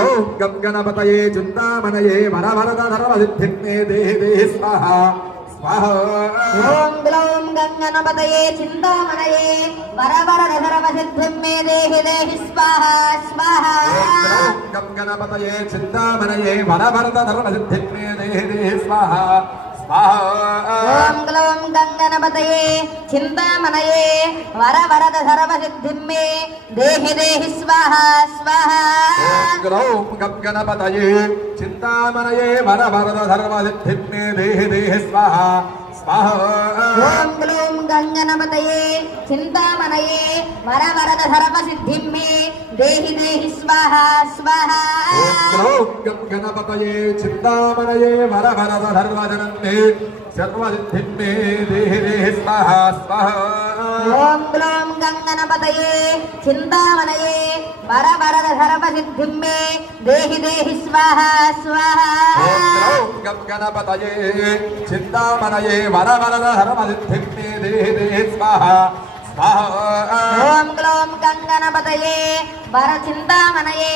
ఓం గం గణపతయే చింతామణయే వరవరద ధర్మసిద్ధిర్మే దేహి దేహి స్వాహా స్వాహా. ఓం గ్లౌం గంగణపతయే చింతామణయే వరవరద ధర్మసిద్ధిర్మే దేహి దేహి స్వాహా స్వాహా. ఓం గం గణపతయే చింతామణయే వరవరద ధర్మసిద్ధిర్మే దేహి దేహి స్వాహా స్వాహా. ఓం గ్లౌం గంగణపతయే చింతామణయే వరవరద ధర్మసిద్ధిర్మే దేహి దేహి స్వాహా స్వాహా. గ్లౌం గం గణపతయే చింతామణయే వరవరద ధర్మసిద్ధిర్మే దేహి దేహి స్వాహా స్వాహా. ఓం గ్లౌం గంగణపతయే చింతామణయే వరవరద ధర్మసిద్ధిర్మే దేహి దేహి స్వాహా స్వాహా. గ్లౌం గం గణపతయే చింతామణయే వరవరద ధర్మసిద్ధిర్మే సర్వసిద్ధిర్మే దేహి దేహి స్వాహా స్వాహా. ఓం గ్లౌం గంగణపతయే చింతామణయే వరవరద ధర్మసిద్ధిర్మే దేహి దేహి స్వాహా స్వాహా. గ్లౌం గం గణపతయే చింతామణయే వరవరద ధర్మసిద్ధిర్మే దేహి దేహి స్వాహా స్వాహా. ఓం గ్లౌం గంగణపతయే వర చింతామణయే